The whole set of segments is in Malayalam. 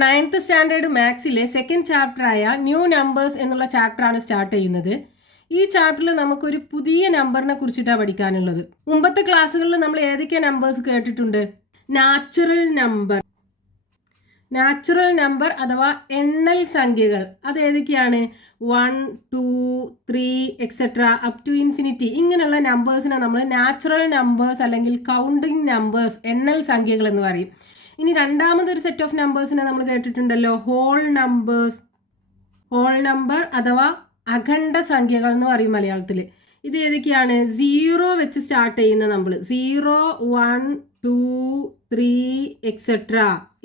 9th സ്റ്റാൻഡേർഡ് മാത്സിലെ സെക്കൻഡ് ചാപ്റ്ററായ ന്യൂ നമ്പേഴ്സ് എന്നുള്ള ചാപ്റ്ററാണ് സ്റ്റാർട്ട് ചെയ്യുന്നത്. ഈ ചാപ്റ്ററിൽ നമുക്കൊരു പുതിയ നമ്പറിനെ കുറിച്ചിട്ടാണ് പഠിക്കാനുള്ളത്. മുമ്പത്തെ ക്ലാസ്സുകളിൽ നമ്മൾ ഏതൊക്കെ നമ്പേഴ്സ് കേട്ടിട്ടുണ്ട്? നാച്ചുറൽ നമ്പർ അഥവാ എണ്ണൽ സംഖ്യകൾ. അത് ഏതൊക്കെയാണ്? 1, 2, 3 എക്സെട്ര അപ് ടു ഇൻഫിനിറ്റി. ഇങ്ങനെയുള്ള നമ്പേഴ്സിനെ നമ്മൾ നാച്ചുറൽ നമ്പേഴ്സ് അല്ലെങ്കിൽ കൗണ്ടിങ് നമ്പേഴ്സ്, എണ്ണൽ സംഖ്യകൾ എന്ന് പറയും. ഇനി രണ്ടാമതൊരു സെറ്റ് ഓഫ് നമ്പേഴ്സിനെ നമ്മൾ കേട്ടിട്ടുണ്ടല്ലോ, ഹോൾ നമ്പർ അഥവാ അഖണ്ഡ സംഖ്യകൾ എന്ന് പറയും മലയാളത്തിൽ. ഇത് ഏതൊക്കെയാണ്? 0 വെച്ച് സ്റ്റാർട്ട് ചെയ്യുന്ന നമ്പർ, 0, 1, 2, 3 എക്സെട്ര.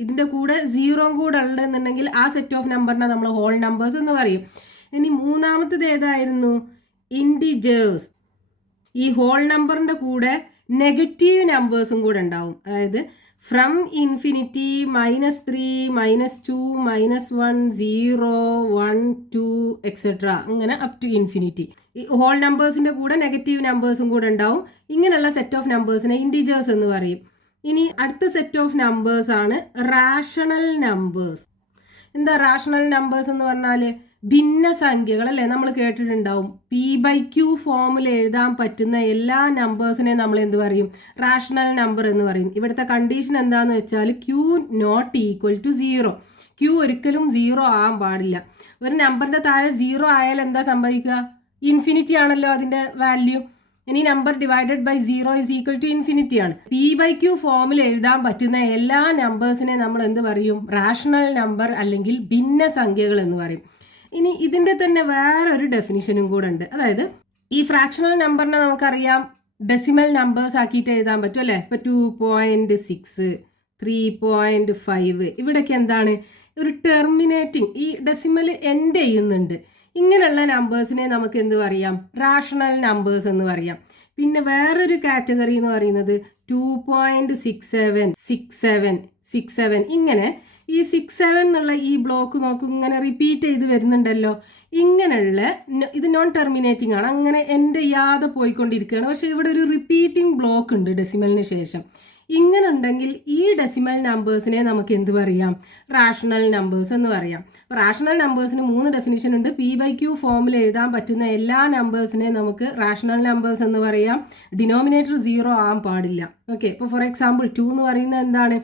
ഇതിൻ്റെ കൂടെ 0 കൂടെ ഉണ്ടെന്നുണ്ടെങ്കിൽ ആ സെറ്റ് ഓഫ് നമ്പറിനെ നമ്മൾ ഹോൾ നമ്പേഴ്സ് എന്ന് പറയും. ഇനി മൂന്നാമത്തേത് ഏതായിരുന്നു? ഇൻഡിജേഴ്സ്. ഈ ഹോൾ നമ്പറിൻ്റെ കൂടെ നെഗറ്റീവ് നമ്പേഴ്സും കൂടെ ഉണ്ടാവും. അതായത് ഫ്രം ഇൻഫിനിറ്റി -3, -2, -1, 0, 1, 2 എക്സെട്ര അങ്ങനെ അപ് ടു ഇൻഫിനിറ്റി. ഈ ഹോൾ നമ്പേഴ്സിൻ്റെ കൂടെ നെഗറ്റീവ് നമ്പേഴ്സും കൂടെ ഉണ്ടാവും. ഇങ്ങനെയുള്ള സെറ്റ് ഓഫ് നമ്പേഴ്സിനെ ഇൻഡിജേഴ്സ് എന്ന് പറയും. ഇനി അടുത്ത സെറ്റ് ഓഫ് നമ്പേഴ്സ് ആണ് റാഷണൽ നമ്പേഴ്സ്. എന്താ റാഷണൽ നമ്പേഴ്സ് എന്ന് പറഞ്ഞാൽ? ഭിന്നസംഖ്യകൾ അല്ലേ? നമ്മൾ കേട്ടിട്ടുണ്ടാവും. P/Q ഫോമിൽ എഴുതാൻ പറ്റുന്ന എല്ലാ നമ്പേഴ്സിനെ നമ്മൾ എന്ത് പറയും? റാഷണൽ നമ്പർ എന്ന് പറയും. ഇവിടുത്തെ കണ്ടീഷൻ എന്താണെന്ന് വെച്ചാൽ Q not equal to 0. Q ഒരിക്കലും 0 ആകാൻ പാടില്ല. ഒരു നമ്പറിൻ്റെ താഴെ 0 ആയാൽ എന്താ സംഭവിക്കുക? ഇൻഫിനിറ്റി ആണല്ലോ അതിൻ്റെ വാല്യൂ. ഇനി number divided by 0 is equal to infinity ആണ്. P/Q ഫോമിൽ എഴുതാൻ പറ്റുന്ന എല്ലാ നമ്പേഴ്സിനെ നമ്മൾ എന്ത് പറയും? റാഷണൽ നമ്പർ അല്ലെങ്കിൽ ഭിന്നസംഖ്യകൾ എന്ന് പറയും. ഇനി ഇതിൻ്റെ തന്നെ വേറൊരു ഡെഫിനിഷനും കൂടെ ഉണ്ട്. അതായത് ഈ ഫ്രാക്ഷണൽ നമ്പറിനെ നമുക്കറിയാം ഡെസിമൽ നമ്പേഴ്സ് ആക്കിയിട്ട് എഴുതാൻ പറ്റും അല്ലേ? ഇപ്പോൾ 2.6, 3.5 ഇവിടെയൊക്കെ എന്താണ്? ഒരു ടെർമിനേറ്റിംഗ്, ഈ ഡെസിമൽ എൻഡ് ചെയ്യുന്നുണ്ട്. ഇങ്ങനെയുള്ള നമ്പേഴ്സിനെ നമുക്ക് എന്ത് പറയാം? റാഷണൽ നമ്പേഴ്സ് എന്ന് പറയാം. പിന്നെ വേറൊരു കാറ്റഗറി എന്ന് പറയുന്നത് 2.67, 67 ഇങ്ങനെ ഈ 67 എന്നുള്ള ഈ ബ്ലോക്ക് നോക്കും, ഇങ്ങനെ റിപ്പീറ്റ് ചെയ്ത് വരുന്നുണ്ടല്ലോ. ഇങ്ങനെയുള്ള ഇത് നോൺ ടെർമിനേറ്റിംഗ് ആണ്, അങ്ങനെ എൻഡ് ചെയ്യാതെ പോയിക്കൊണ്ടിരിക്കുകയാണ്. പക്ഷെ ഇവിടെ ഒരു റിപ്പീറ്റിംഗ് ബ്ലോക്ക് ഉണ്ട് ഡെസിമലിന് ശേഷം. ഇങ്ങനെ ഉണ്ടെങ്കിൽ ഈ ഡെസിമൽ നമ്പേഴ്സിനെ നമുക്ക് എന്ത് പറയാം? റാഷണൽ നമ്പേഴ്സ് എന്ന് പറയാം. അപ്പോൾ റാഷണൽ നമ്പേഴ്സിന് 3 ഡെഫിനിഷൻ ഉണ്ട്. P/Q ഫോമിൽ എഴുതാൻ പറ്റുന്ന എല്ലാ നമ്പേഴ്സിനെ നമുക്ക് റാഷണൽ നമ്പേഴ്സ് എന്ന് പറയാം. ഡിനോമിനേറ്റർ 0 ആകാൻ പാടില്ല. ഓക്കെ, ഇപ്പോൾ ഫോർ എക്സാമ്പിൾ 2 എന്ന് പറയുന്നത് എന്താണ്?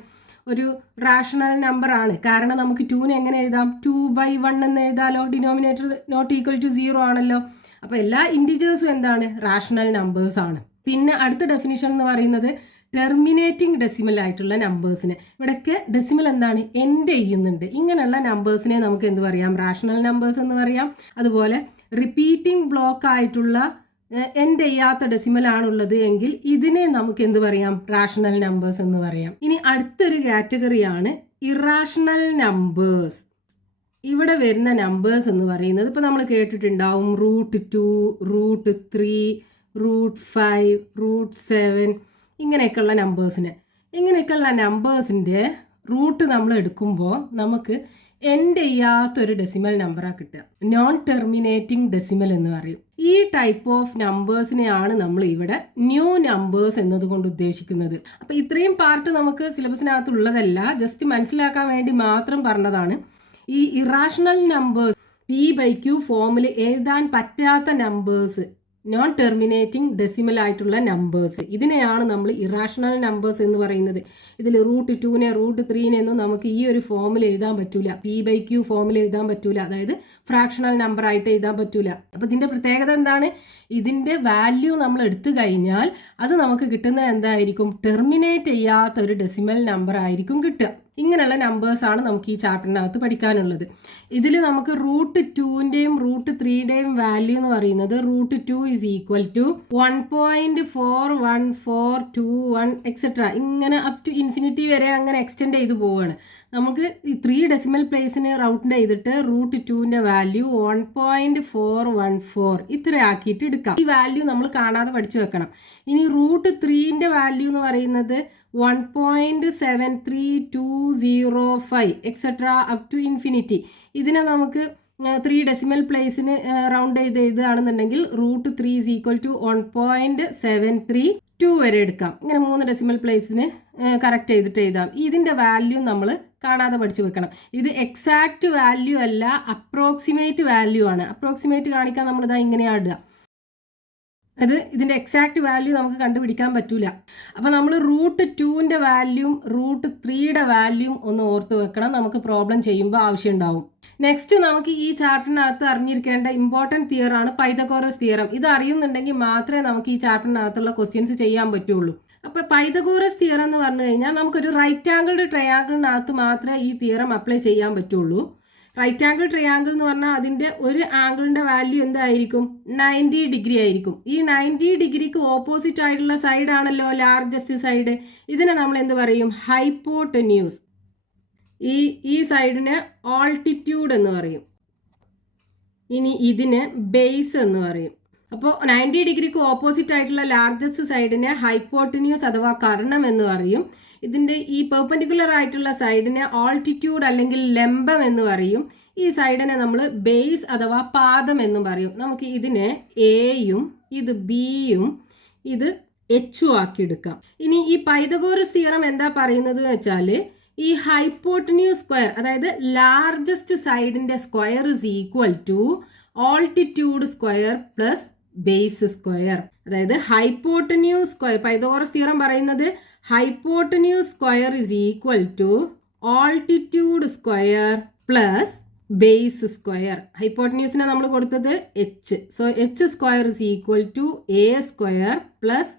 ഒരു റാഷണൽ നമ്പർ ആണ്. കാരണം നമുക്ക് 2നെ എങ്ങനെ എഴുതാം? 2/1 എന്ന് എഴുതാലോ. ഡിനോമിനേറ്റർ നോട്ട് ഈക്വൽ ടു 0 ആണല്ലോ. അപ്പോൾ എല്ലാ ഇൻഡിജേഴ്സും എന്താണ്? റാഷണൽ നമ്പേഴ്സ് ആണ്. പിന്നെ അടുത്ത ഡെഫിനിഷൻ എന്ന് പറയുന്നത് ടെർമിനേറ്റിംഗ് ഡെസിമൽ ആയിട്ടുള്ള നമ്പേഴ്സിന്. ഇവിടെയൊക്കെ ഡെസിമൽ എന്താണ്? എൻഡ് ചെയ്യുന്നുണ്ട്. ഇങ്ങനെയുള്ള നമ്പേഴ്സിനെ നമുക്ക് എന്ത് പറയാം? റാഷണൽ നമ്പേഴ്സ് എന്ന് പറയാം. അതുപോലെ റിപ്പീറ്റിംഗ് ബ്ലോക്ക് ആയിട്ടുള്ള എൻഡ് ചെയ്യാത്ത ഡെസിമൽ ആണുള്ളത് എങ്കിൽ ഇതിനെ നമുക്ക് എന്ത് പറയാം? റാഷണൽ നമ്പേഴ്സ് എന്ന് പറയാം. ഇനി അടുത്തൊരു കാറ്റഗറിയാണ് ഇറാഷണൽ നമ്പേഴ്സ്. ഇവിടെ വരുന്ന നമ്പേഴ്സ് എന്ന് പറയുന്നത് ഇപ്പോൾ നമ്മൾ കേട്ടിട്ടുണ്ടാവും √2, √3, √5, √7 ഇങ്ങനെയൊക്കെയുള്ള നമ്പേഴ്സിന്. ഇങ്ങനെയൊക്കെയുള്ള നമ്പേഴ്സിൻ്റെ റൂട്ട് നമ്മൾ എടുക്കുമ്പോൾ നമുക്ക് എൻഡ് ചെയ്യാത്തൊരു ഡെസിമൽ നമ്പറാണ് കിട്ടുക. നോൺ ടെർമിനേറ്റിംഗ് ഡെസിമൽ എന്ന് പറയും. ഈ ടൈപ്പ് ഓഫ് നമ്പേഴ്സിനെയാണ് നമ്മൾ ഇവിടെ ന്യൂ നമ്പേഴ്സ് എന്നതുകൊണ്ട് ഉദ്ദേശിക്കുന്നത്. അപ്പോൾ ഇത്രയും പാർട്ട് നമുക്ക് സിലബസിനകത്തുള്ളതല്ല, ജസ്റ്റ് മനസ്സിലാക്കാൻ വേണ്ടി മാത്രം പറഞ്ഞതാണ്. ഈ ഇറാഷണൽ നമ്പേഴ്സ്, P/Q ഫോമിൽ എഴുതാൻ പറ്റാത്ത നമ്പേഴ്സ്, നോൺ ടെർമിനേറ്റിംഗ് ഡെസിമൽ ആയിട്ടുള്ള നമ്പേഴ്സ്, ഇതിനെയാണ് നമ്മൾ ഇറാഷണൽ നമ്പേഴ്സ് എന്ന് പറയുന്നത്. ഇതിൽ √2നെ √3നെ ഒന്നും നമുക്ക് ഈ ഒരു ഫോമിൽ എഴുതാൻ പറ്റൂല. P/Q ഫോമിൽ എഴുതാൻ പറ്റൂല. അതായത് ഫ്രാക്ഷണൽ നമ്പർ ആയിട്ട് എഴുതാൻ പറ്റൂല. അപ്പോൾ ഇതിൻ്റെ പ്രത്യേകത എന്താണ്? ഇതിൻ്റെ വാല്യൂ നമ്മൾ എടുത്തു കഴിഞ്ഞാൽ അത് നമുക്ക് കിട്ടുന്നത് എന്തായിരിക്കും? ടെർമിനേറ്റ് ചെയ്യാത്ത ഒരു ഡെസിമൽ നമ്പർ ആയിരിക്കും കിട്ടുക. ഇങ്ങനെയുള്ള നമ്പേഴ്സാണ് നമുക്ക് ഈ ചാപ്റ്ററിനകത്ത് പഠിക്കാനുള്ളത്. ഇതിൽ നമുക്ക് √2ൻ്റെയും √3യുടെയും വാല്യൂ എന്ന് പറയുന്നത് √2 ഈസ് ഈക്വൽ ടു 1.41421 എക്സെട്ര ഇങ്ങനെ അപ് ടു ഇൻഫിനിറ്റി വരെ അങ്ങനെ എക്സ്റ്റെൻഡ് ചെയ്ത് പോവുകയാണ്. നമുക്ക് ഈ 3 ഡെസിമൽ പ്ലേസിന് റൗണ്ട് ചെയ്തിട്ട് √2ൻ്റെ വാല്യൂ 1.414 ഇത്ര ആക്കിയിട്ട് എടുക്കാം. ഈ വാല്യൂ നമ്മൾ കാണാതെ പഠിച്ചു വെക്കണം. ഇനി √3ൻ്റെ വാല്യൂ എന്ന് പറയുന്നത് 1.73205 എക്സെട്ര അപ് ടു ഇൻഫിനിറ്റി. ഇതിനെ നമുക്ക് 3 ഡെസിമൽ പ്ലേസിന് റൗണ്ട് ചെയ്ത് എഴുതുകയാണെന്നുണ്ടെങ്കിൽ √3 ഈസ് ഈക്വൽ ടു 1.732 വരെ എടുക്കാം. ഇങ്ങനെ 3 ഡെസിമൽ പ്ലേസിന് കറക്റ്റ് ചെയ്തിട്ട് എഴുതാം. ഇതിൻ്റെ വാല്യൂ നമ്മൾ കാണാതെ പഠിച്ചു വെക്കണം. ഇത് എക്സാക്റ്റ് വാല്യൂ അല്ല, അപ്രോക്സിമേറ്റ് വാല്യൂ ആണ്. അപ്രോക്സിമേറ്റ് കാണിക്കാൻ നമ്മളിതാ ഇങ്ങനെയാണ് ഇടുക. അത് ഇതിൻ്റെ എക്സാക്റ്റ് വാല്യൂ നമുക്ക് കണ്ടുപിടിക്കാൻ പറ്റൂല. അപ്പോൾ നമ്മൾ √2ൻ്റെ വാല്യൂം √3യുടെ വാല്യൂം ഒന്ന് ഓർത്ത് വെക്കണം, നമുക്ക് പ്രോബ്ലം ചെയ്യുമ്പോൾ ആവശ്യം ഉണ്ടാവും. നെക്സ്റ്റ് നമുക്ക് ഈ ചാപ്റ്ററിനകത്ത് അറിഞ്ഞിരിക്കേണ്ട ഇമ്പോർട്ടൻറ്റ് തിയറാണ് പൈതഗോറസ് തിയറം. ഇത് അറിയുന്നുണ്ടെങ്കിൽ മാത്രമേ നമുക്ക് ഈ ചാപ്റ്ററിനകത്തുള്ള ക്വസ്റ്റ്യൻസ് ചെയ്യാൻ പറ്റുള്ളൂ. അപ്പോൾ പൈതഗോറസ് തിയറം എന്ന് പറഞ്ഞു കഴിഞ്ഞാൽ നമുക്കൊരു റൈറ്റ് ആംഗിൾഡ് ട്രയാങ്കിളിനകത്ത് മാത്രമേ ഈ തിയറം അപ്ലൈ ചെയ്യാൻ പറ്റുള്ളൂ. റൈറ്റ് ആംഗിൾ ട്രയാങ്കിൾ എന്ന് പറഞ്ഞാൽ അതിൻ്റെ ഒരു ആംഗിളിൻ്റെ വാല്യൂ എന്തായിരിക്കും? 90 ഡിഗ്രി ആയിരിക്കും. ഈ 90 ഡിഗ്രിക്ക് ഓപ്പോസിറ്റ് ആയിട്ടുള്ള സൈഡ് ആണല്ലോ ലാർജസ്റ്റ് സൈഡ്. ഇതിനെ നമ്മൾ എന്ത് പറയും? ഹൈപ്പോട്ടന്യൂസ്. ഈ സൈഡിനെ ആൾട്ടിറ്റ്യൂഡ് എന്ന് പറയും. ഇനി ഇതിന് ബേസ് എന്ന് പറയും. അപ്പോൾ 90 ഡിഗ്രിക്ക് ഓപ്പോസിറ്റ് ആയിട്ടുള്ള ലാർജസ്റ്റ് സൈഡിനെ ഹൈപ്പോട്ടന്യൂസ് അഥവാ കർണം എന്ന് പറയും. ഇതിൻ്റെ ഈ പെർപെൻഡിക്കുലർ ആയിട്ടുള്ള സൈഡിനെ ആൾട്ടിറ്റ്യൂഡ് അല്ലെങ്കിൽ ലംബം എന്ന് പറയും. ഈ സൈഡിനെ നമ്മൾ ബേസ് അഥവാ പാദം എന്നും പറയും. നമുക്ക് ഇതിനെ എയും ഇത് ബിയും ഇത് എച്ചും ആക്കി എടുക്കാം. ഇനി ഈ പൈതഗോറസ് തിയറം എന്താ പറയുന്നത് എന്ന് വെച്ചാൽ ഈ ഹൈപ്പോട്ടന്യൂസ് സ്ക്വയർ, അതായത് ലാർജസ്റ്റ് സൈഡിൻ്റെ square is equal to altitude square plus base square. അതായത് ഹൈപ്പോട്ടന്യൂസ് സ്ക്വയർ, പൈതഗോറസ് തിയറം പറയുന്നത് hypotenuse square is equal to altitude square plus base square. ഹൈപ്പോട്ടന്യൂസിനെ നമ്മൾ കൊടുത്തത് H. So H square is equal to A square plus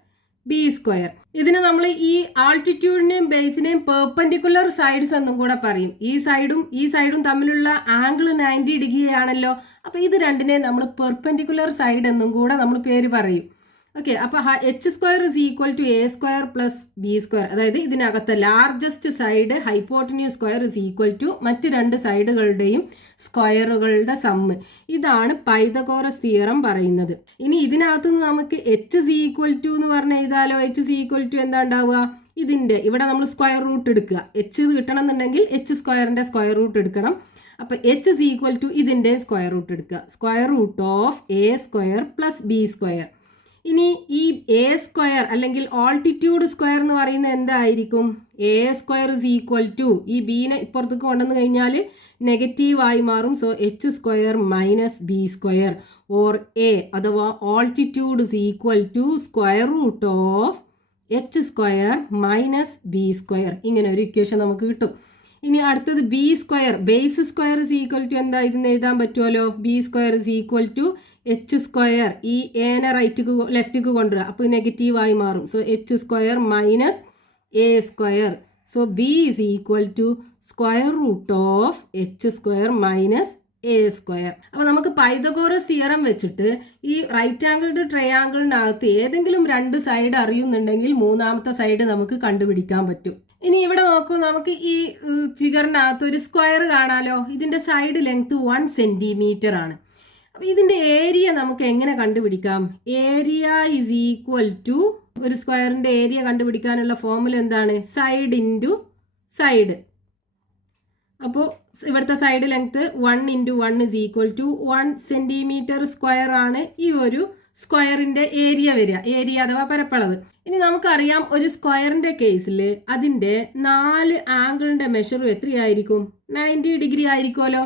B square. ഇതിന് നമ്മൾ ഈ ആൾട്ടിറ്റ്യൂഡിനെയും ബേസിനെയും പെർപെൻഡിക്കുലർ സൈഡ്സ് എന്നും കൂടെ പറയും. ഈ സൈഡും തമ്മിലുള്ള ആംഗിൾ 90 ഡിഗ്രി ആണല്ലോ. അപ്പോൾ ഇത് രണ്ടിനെയും നമ്മൾ പെർപെൻഡിക്കുലർ സൈഡ് എന്നും കൂടെ നമ്മൾ പേര് പറയും. ഓക്കെ, അപ്പോൾ H square is equal to A square plus B square. അതായത് ഇതിനകത്ത് largest side hypotenuse square is equal to മറ്റ് രണ്ട് സൈഡുകളുടെയും സ്ക്വയറുകളുടെ സമ്മ്. ഇതാണ് പൈതഗോറസ് തിയറം പറയുന്നത്. ഇനി ഇതിനകത്ത് നിന്ന് നമുക്ക് എച്ച് ഇസ് ഈക്വൽ ടു എന്ന് പറഞ്ഞ് എഴുതാലോ. എച്ച് ഇസ് ഈക്വൽ ടു എന്താ ഉണ്ടാവുക? ഇതിൻ്റെ ഇവിടെ നമ്മൾ സ്ക്വയർ റൂട്ട് എടുക്കുക. എച്ച് കിട്ടണം എന്നുണ്ടെങ്കിൽ എച്ച് സ്ക്വയറിൻ്റെ സ്ക്വയർ റൂട്ട് എടുക്കണം. അപ്പോൾ എച്ച് ഇസ് ഈക്വൽ ടു ഇതിൻ്റെ സ്ക്വയർ റൂട്ട് എടുക്കുക. Square root of A square plus B square. ഇനി ഈ എ സ്ക്വയർ അല്ലെങ്കിൽ ആൾട്ടിറ്റ്യൂഡ് സ്ക്വയർ എന്ന് പറയുന്നത് എന്തായിരിക്കും? A square is equal to ഈ ബീനെ ഇപ്പുറത്തേക്ക് കൊണ്ടുവന്ന് കഴിഞ്ഞാൽ നെഗറ്റീവായി മാറും. So H square minus B square or A അഥവാ altitude is equal to square root of H square minus B square. ഇങ്ങനെ ഒരു ഇക്വേഷൻ നമുക്ക് കിട്ടും. ഇനി അടുത്തത് B square, base square is equal to എന്താ? ഇതിന് എഴുതാൻ പറ്റുമല്ലോ. B square is equal to H square, ഈ എനെ ലെഫ്റ്റിക്ക് കൊണ്ടുവരിക, അപ്പോൾ നെഗറ്റീവായി മാറും. So H square minus A square. So B is equal to square root of H square minus A square. അപ്പോൾ നമുക്ക് പൈതഗോറസ് തിയറം വെച്ചിട്ട് ഈ റൈറ്റ് ആംഗിൾഡ് ട്രയാങ്കിളിനകത്ത് ഏതെങ്കിലും രണ്ട് സൈഡ് അറിയുന്നുണ്ടെങ്കിൽ മൂന്നാമത്തെ സൈഡ് നമുക്ക് കണ്ടുപിടിക്കാൻ പറ്റും. ഇനി ഇവിടെ നോക്കൂ, നമുക്ക് ഈ ഫിഗറിനകത്ത് ഒരു സ്ക്വയർ കാണാലോ. ഇതിൻ്റെ സൈഡ് ലെങ്ത് 1 സെൻറ്റിമീറ്റർ ആണ്. അപ്പോൾ ഇതിൻ്റെ ഏരിയ നമുക്ക് എങ്ങനെ കണ്ടുപിടിക്കാം? ഏരിയ ഈസ് ഈക്വൽ ടു, ഒരു സ്ക്വയറിൻ്റെ ഏരിയ കണ്ടുപിടിക്കാനുള്ള ഫോർമുല എന്താണ്? Side into side. അപ്പോൾ ഇവിടുത്തെ side length 1 × 1 is equal to 1 centimetre square ആണ് ഈ ഒരു സ്ക്വയറിൻ്റെ ഏരിയ വരിക, ഏരിയ അഥവാ പരപ്പളവ്. ഇനി നമുക്കറിയാം ഒരു സ്ക്വയറിൻ്റെ കേസിൽ അതിൻ്റെ 4 ആംഗിളിൻ്റെ മെഷറും എത്രയായിരിക്കും? 90 ഡിഗ്രി ആയിരിക്കുമല്ലോ.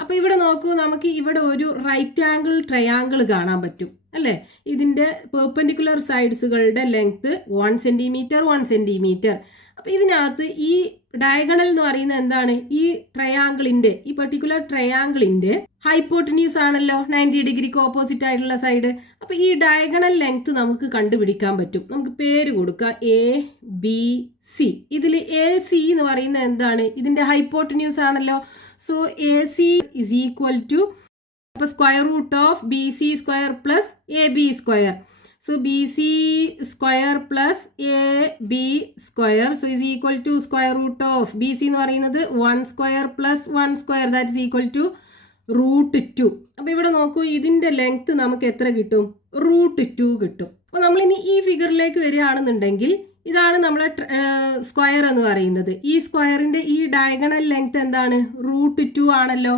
അപ്പോൾ ഇവിടെ നോക്കൂ, നമുക്ക് ഇവിടെ ഒരു റൈറ്റ് ആംഗിൾ ട്രയാങ്കിൾ കാണാൻ പറ്റും അല്ലേ? ഇതിൻ്റെ പെർപെൻഡിക്കുലർ സൈഡ്സുകളുടെ ലെങ്ത് 1 സെൻറ്റിമീറ്റർ 1 സെൻറ്റിമീറ്റർ. അപ്പോൾ ഇതിനകത്ത് ഈ ഡയഗണൽ എന്ന് പറയുന്നത് എന്താണ്? ഈ ട്രയാങ്കിളിൻ്റെ, ഈ പെർട്ടിക്കുലർ ട്രയാങ്കിളിൻ്റെ ഹൈപ്പോട്ടന്യൂസ് ആണല്ലോ 90 ഡിഗ്രിക്ക് ഓപ്പോസിറ്റ് ആയിട്ടുള്ള സൈഡ്. അപ്പോൾ ഈ ഡയഗണൽ ലെങ്ത് നമുക്ക് കണ്ടുപിടിക്കാൻ പറ്റും. നമുക്ക് പേര് കൊടുക്കാം എ ബി സി. ഇതിൽ എ സി എന്ന് പറയുന്നത് എന്താണ്? ഇതിൻ്റെ ഹൈപ്പോട്ടന്യൂസ് ആണല്ലോ. So A C is equal to, അപ്പോൾ square root of B C square plus A B square. So BC square plus AB square, so is equal to square root of BC എന്ന് പറയുന്നത് 1 square plus 1 square, that is equal to √2. അപ്പോൾ ഇവിടെ നോക്കൂ, ഇതിൻ്റെ ലെങ്ത് നമുക്ക് എത്ര കിട്ടും? √2 കിട്ടും. അപ്പോൾ നമ്മളിനി ഈ ഫിഗറിലേക്ക് വരികയാണെന്നുണ്ടെങ്കിൽ ഇതാണ് നമ്മളെ സ്ക്വയർ എന്ന് പറയുന്നത്. ഈ സ്ക്വയറിൻ്റെ ഈ ഡയഗണൽ ലെങ്ത് എന്താണ്? √2 ആണല്ലോ.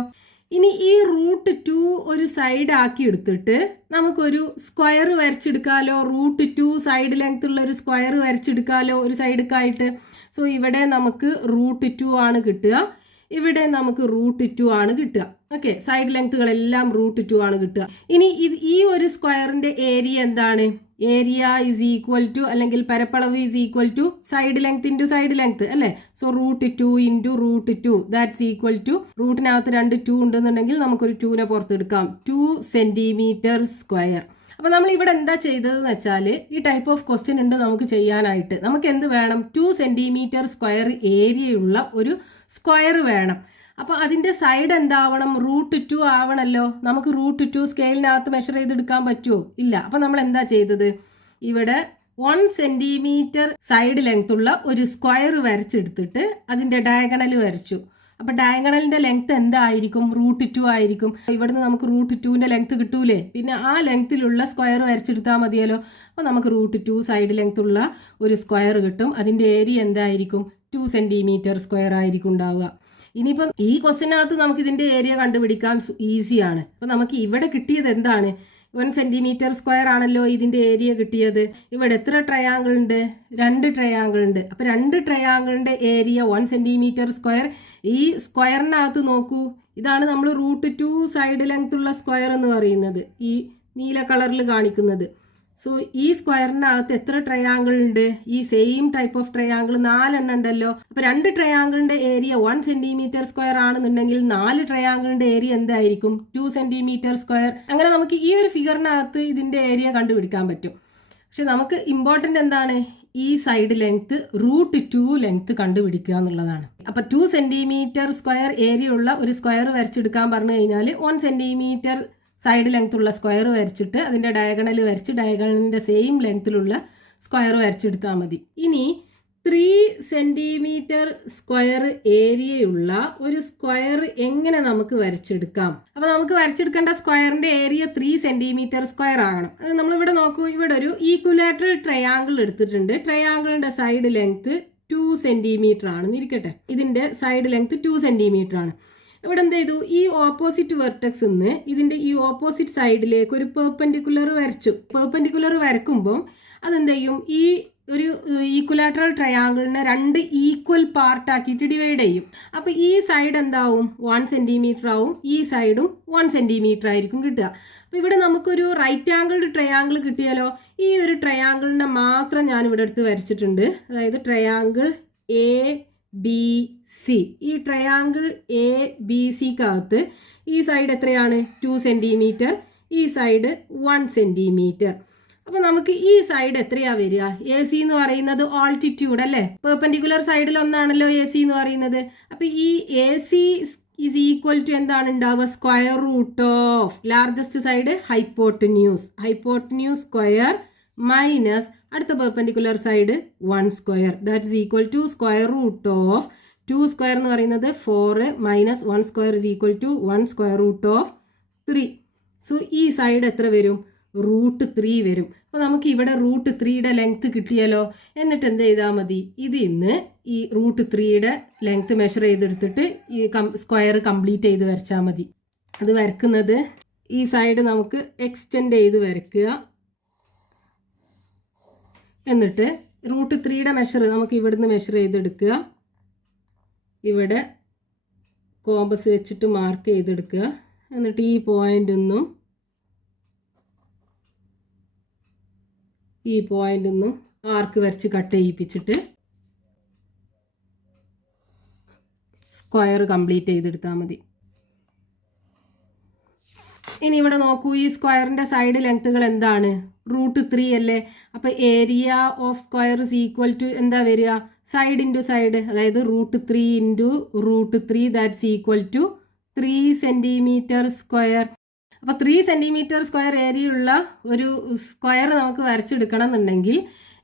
ഇനി ഈ √2 ഒരു സൈഡ് ആക്കി എടുത്തിട്ട് നമുക്കൊരു സ്ക്വയർ വരച്ചെടുക്കാമല്ലോ. √2 സൈഡ് ലെങ്ത് ഉള്ള ഒരു സ്ക്വയർ വരച്ചെടുക്കാമല്ലോ ഒരു സൈഡൊക്കെയായിട്ട്. സോ ഇവിടെ നമുക്ക് √2 ആണ് കിട്ടുക, ഇവിടെ നമുക്ക് √2 ആണ് കിട്ടുക. ഓക്കെ, സൈഡ് ലെങ്ത്തുകളെല്ലാം √2 ആണ് കിട്ടുക. ഇനി ഈ ഒരു സ്ക്വയറിന്റെ ഏരിയ എന്താണ്? ഏരിയ ഈസ് ഈക്വൽ ടു, അല്ലെങ്കിൽ പരപ്പളവ് is equal to side length into side length അല്ലേ? So √2 into √2 that's equal to, റൂട്ടിനകത്ത് 2 2 ഉണ്ടെന്നുണ്ടെങ്കിൽ നമുക്കൊരു 2നെ പുറത്തെടുക്കാം, 2 സെന്റിമീറ്റർ സ്ക്വയർ. അപ്പോൾ നമ്മൾ ഇവിടെ എന്താ ചെയ്തതെന്ന് വെച്ചാൽ, ഈ ടൈപ്പ് ഓഫ് ക്വസ്റ്റ്യൻ ഉണ്ട് നമുക്ക് ചെയ്യാനായിട്ട്. നമുക്ക് എന്ത് വേണം? 2 സെന്റിമീറ്റർ സ്ക്വയർ ഏരിയയുള്ള ഒരു സ്ക്വയർ വേണം. അപ്പോൾ അതിൻ്റെ സൈഡ് എന്താവണം? √2 ആവണമല്ലോ. നമുക്ക് √2 സ്കെയിലിനകത്ത് മെഷർ ചെയ്തെടുക്കാൻ പറ്റുമോ? ഇല്ല. അപ്പോൾ നമ്മൾ എന്താ ചെയ്തത്? ഇവിടെ 1 സെന്റിമീറ്റർ സൈഡ് ലെങ്ത് ഉള്ള ഒരു സ്ക്വയർ വരച്ചെടുത്തിട്ട് അതിൻ്റെ ഡയഗണൽ വരച്ചു. അപ്പോൾ ഡയഗണലിന്റെ ലെങ്ത് എന്തായിരിക്കും? √2 ആയിരിക്കും. ഇവിടുന്ന് നമുക്ക് √2ന്റെ ലെങ്ത് കിട്ടൂലേ? പിന്നെ ആ ലെങ്ത്തിലുള്ള സ്ക്വയർ വരച്ചെടുത്താൽ മതിയല്ലോ. അപ്പോൾ നമുക്ക് √2 സൈഡ് ലെങ്ത് ഉള്ള ഒരു സ്ക്വയർ കിട്ടും. അതിൻ്റെ ഏരിയ എന്തായിരിക്കും? 2 സെന്റിമീറ്റർ സ്ക്വയർ ആയിരിക്കും ഉണ്ടാവുക. ഇനിയിപ്പം ഈ ക്വസ്റ്റിനകത്ത് നമുക്ക് ഇതിൻ്റെ ഏരിയ കണ്ടുപിടിക്കാൻ ഈസിയാണ്. അപ്പോൾ നമുക്ക് ഇവിടെ കിട്ടിയത് എന്താണ്? 1 സെന്റിമീറ്റർ സ്ക്വയർ ആണല്ലോ ഇതിൻ്റെ ഏരിയ കിട്ടിയത്. ഇവിടെ എത്ര ട്രയാങ്കിൾ ഉണ്ട്? 2 ട്രയാങ്കിൾ ഉണ്ട്. അപ്പോൾ 2 ട്രയാങ്കിളിൻ്റെ ഏരിയ 1 സെന്റിമീറ്റർ സ്ക്വയർ. ഈ സ്ക്വയറിനകത്ത് നോക്കൂ, ഇതാണ് നമ്മൾ √2 സൈഡ് ലെങ്ത് ഉള്ള സ്ക്വയർ എന്ന് പറയുന്നത്, ഈ നീല കളറിൽ കാണിക്കുന്നത്. സോ ഈ സ്ക്വയറിനകത്ത് എത്ര ട്രയാങ്കിൾ ഉണ്ട്? ഈ സെയിം ടൈപ്പ് ഓഫ് ട്രയാങ്കിൾ 4 എണ്ണം ഉണ്ടല്ലോ. അപ്പോൾ 2 ട്രയാങ്കിളിന്റെ ഏരിയ 1 സെന്റിമീറ്റർ സ്ക്വയർ ആണെന്നുണ്ടെങ്കിൽ 4 ട്രയാങ്കിളിന്റെ ഏരിയ എന്തായിരിക്കും? 2 സെന്റിമീറ്റർ സ്ക്വയർ. അങ്ങനെ നമുക്ക് ഈ ഒരു ഫിഗറിനകത്ത് ഇതിന്റെ ഏരിയ കണ്ടുപിടിക്കാൻ പറ്റും. പക്ഷെ നമുക്ക് ഇമ്പോർട്ടൻ്റ് എന്താണ്? ഈ സൈഡ് ലെങ്ത് √2 ലെങ്ത് കണ്ടുപിടിക്കുക എന്നുള്ളതാണ്. അപ്പോൾ 2 സെന്റിമീറ്റർ സ്ക്വയർ ഏരിയ ഉള്ള ഒരു സ്ക്വയർ വരച്ചെടുക്കാൻ പറഞ്ഞു കഴിഞ്ഞാൽ 1 സെന്റിമീറ്റർ സൈഡ് ലെങ്ത് ഉള്ള സ്ക്വയർ വരച്ചിട്ട് അതിൻ്റെ ഡയഗണൽ വരച്ച് ഡയഗണലിൻ്റെ സെയിം ലെങ്ത്തിലുള്ള സ്ക്വയർ വരച്ചെടുത്താൽ മതി. ഇനി 3 സെന്റിമീറ്റർ സ്ക്വയർ ഏരിയയുള്ള ഒരു സ്ക്വയർ എങ്ങനെ നമുക്ക് വരച്ചെടുക്കാം? അപ്പോൾ നമുക്ക് വരച്ചെടുക്കേണ്ട സ്ക്വയറിൻ്റെ ഏരിയ 3 സെന്റിമീറ്റർ സ്ക്വയർ ആകണം. അത് നമ്മളിവിടെ നോക്കൂ, ഇവിടെ ഒരു ഈക്വലാറ്ററൽ ട്രയാങ്കിൾ എടുത്തിട്ടുണ്ട്. ട്രയാങ്കിളിൻ്റെ സൈഡ് ലെങ്ത് 2 സെന്റിമീറ്റർ ആണെന്ന് ഇരിക്കട്ടെ. ഇതിൻ്റെ സൈഡ് ലെങ്ത് 2 സെന്റിമീറ്റർ ആണ്. ഇവിടെ എന്ത് ചെയ്തു? ഈ ഓപ്പോസിറ്റ് വെർട്ടെക്സ് നിന്ന് ഇതിൻ്റെ ഈ ഓപ്പോസിറ്റ് സൈഡിലേക്ക് ഒരു പെർപെൻഡിക്കുലർ വരച്ചു. പെർപെൻഡിക്കുലർ വരക്കുമ്പോൾ അതെന്ത് ചെയ്യും? ഈ ഒരു ഈക്വലാറ്ററൽ ട്രയാങ്കിളിനെ 2 ഈക്വൽ പാർട്ടാക്കിയിട്ട് ഡിവൈഡ് ചെയ്യും. അപ്പോൾ ഈ സൈഡ് എന്താവും? 1 സെന്റിമീറ്റർ ആവും, ഈ സൈഡും 1 സെന്റിമീറ്റർ ആയിരിക്കും കിട്ടുക. അപ്പോൾ ഇവിടെ നമുക്കൊരു റൈറ്റ് ആംഗിൾഡ് ട്രയാങ്കിൾ കിട്ടിയാലോ? ഈ ഒരു ട്രയാങ്കിളിനെ മാത്രം ഞാൻ ഇവിടെ എടുത്ത് വരച്ചിട്ടുണ്ട്. അതായത് ട്രയാങ്കിൾ ABC. ഈ ട്രയാങ്കിൾ ABCക്കകത്ത് ഈ സൈഡ് എത്രയാണ്? 2 സെന്റിമീറ്റർ, ഈ സൈഡ് 1 സെന്റിമീറ്റർ. അപ്പോൾ നമുക്ക് ഈ സൈഡ് എത്രയാ വരിക? AC എന്ന് പറയുന്നത് ആൾട്ടിറ്റ്യൂഡ് അല്ലേ? പെർപെൻഡിക്കുലർ സൈഡിൽ ഒന്നാണല്ലോ AC എന്ന് പറയുന്നത്. അപ്പോൾ ഈ AC ഈസ് ഈക്വൽ ടു എന്താണ് ഉണ്ടാവുക? Square root of largest side hypotenuse, hypotenuse square minus അടുത്ത perpendicular side 1 square. That is equal to square root of 2 square എന്ന് പറയുന്നത് 4 minus 1 square is equal to 1 square root of 3. So ഈ സൈഡ് എത്ര വരും? √3 വരും. അപ്പോൾ നമുക്ക് ഇവിടെ √3യുടെ ലെങ്ത് കിട്ടിയല്ലോ. എന്നിട്ട് എന്ത് ചെയ്താൽ മതി? ഇതിന്ന് ഈ √3യുടെ ലെങ്ത് മെഷർ ചെയ്തെടുത്തിട്ട് ഈ സ്ക്വയർ കംപ്ലീറ്റ് ചെയ്ത് വരച്ചാൽ മതി. അത് വരക്കുന്നത് ഈ സൈഡ് നമുക്ക് എക്സ്റ്റെൻഡ് ചെയ്ത് വരയ്ക്കുക. എന്നിട്ട് √3യുടെ മെഷർ നമുക്ക് ഇവിടുന്ന് മെഷർ ചെയ്തെടുക്കുക. ഇവിടെ കോമ്പസ് വെച്ചിട്ട് മാർക്ക് ചെയ്തെടുക്കുക. എന്നിട്ട് ഈ പോയിൻ്റൊന്നും ഈ പോയിൻ്റൊന്നും ആർക്ക് വരച്ച് കട്ട് ചെയ്യിപ്പിച്ചിട്ട് സ്ക്വയർ കംപ്ലീറ്റ് ചെയ്തെടുത്താൽ മതി. ഇനി ഇവിടെ നോക്കൂ, ഈ സ്ക്വയറിൻ്റെ സൈഡ് ലെങ്ത്തുകൾ എന്താണ്? √3 അല്ലേ? അപ്പോൾ area of square is equal to എന്താ വരിക? സൈഡ് ഇൻറ്റു സൈഡ്, അതായത് √3 into √3 that's equal to 3 centimetre square. അപ്പോൾ 3 സെന്റിമീറ്റർ സ്ക്വയർ ഏരിയയുള്ള ഒരു സ്ക്വയർ നമുക്ക് വരച്ചെടുക്കണം എന്നുണ്ടെങ്കിൽ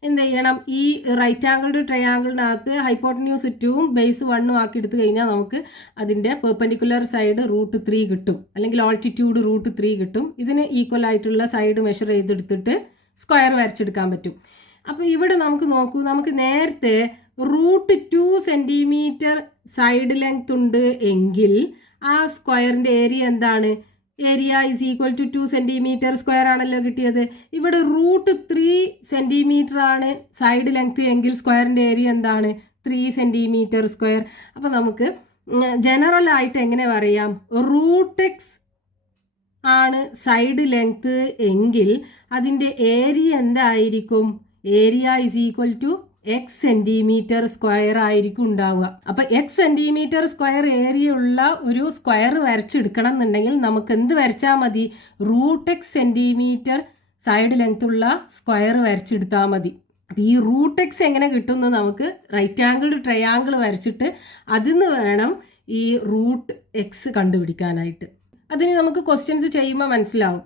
എന്ത് ചെയ്യണം? ഈ റൈറ്റ് ആംഗിൾഡ് ട്രയാങ്കിളിനകത്ത് ഹൈപ്പോട്ടന്യൂസ് 2ഉം ബേസ് 1ഉം ആക്കി എടുത്തു കഴിഞ്ഞാൽ നമുക്ക് അതിൻ്റെ പെർപെൻഡിക്കുലർ സൈഡ് √3 കിട്ടും, അല്ലെങ്കിൽ ആൾട്ടിറ്റ്യൂഡ് √3 കിട്ടും. ഇതിന് ഈക്വൽ ആയിട്ടുള്ള സൈഡ് മെഷർ ചെയ്തെടുത്തിട്ട് സ്ക്വയർ വരച്ചെടുക്കാൻ പറ്റും. അപ്പോൾ ഇവിടെ നമുക്ക് നോക്കൂ, നമുക്ക് നേരത്തെ √2 സെന്റിമീറ്റർ സൈഡ് ലെങ്ത് ഉണ്ട് എങ്കിൽ ആ സ്ക്വയറിൻ്റെ ഏരിയ എന്താണ്? Area is equal to 2 centimetre square ആണല്ലോ കിട്ടിയത്. ഇവിടെ √3 സെന്റിമീറ്റർ ആണ് സൈഡ് ലെങ്ത് എങ്കിൽ സ്ക്വയറിൻ്റെ ഏരിയ എന്താണ്? 3 സെൻറ്റിമീറ്റർ സ്ക്വയർ. അപ്പോൾ നമുക്ക് ജനറൽ ആയിട്ട് എങ്ങനെ പറയാം, റൂട്ട് എക്സ് ആണ് സൈഡ് ലെങ്ത് എങ്കിൽ അതിൻ്റെ ഏരിയ എന്തായിരിക്കും, area is equal to X centimetre square ആയിരിക്കും ഉണ്ടാവുക. അപ്പോൾ എക്സ് സെൻറ്റിമീറ്റർ സ്ക്വയർ ഏരിയ ഉള്ള ഒരു സ്ക്വയർ വരച്ചെടുക്കണം എന്നുണ്ടെങ്കിൽ നമുക്ക് എന്ത് വരച്ചാൽ മതി, root X centimetre side length ഉള്ള സ്ക്വയർ വരച്ചെടുത്താൽ മതി. അപ്പോൾ ഈ റൂട്ട് എക്സ് എങ്ങനെ കിട്ടുമെന്ന് നമുക്ക് റൈറ്റ് ആംഗിൾ ട്രയാങ്കിൾ വരച്ചിട്ട് അതിന്ന് വേണം ഈ റൂട്ട് എക്സ് കണ്ടുപിടിക്കാനായിട്ട്. അതിന് നമുക്ക് ക്വസ്റ്റ്യൻസ് ചെയ്യുമ്പോൾ മനസ്സിലാവും.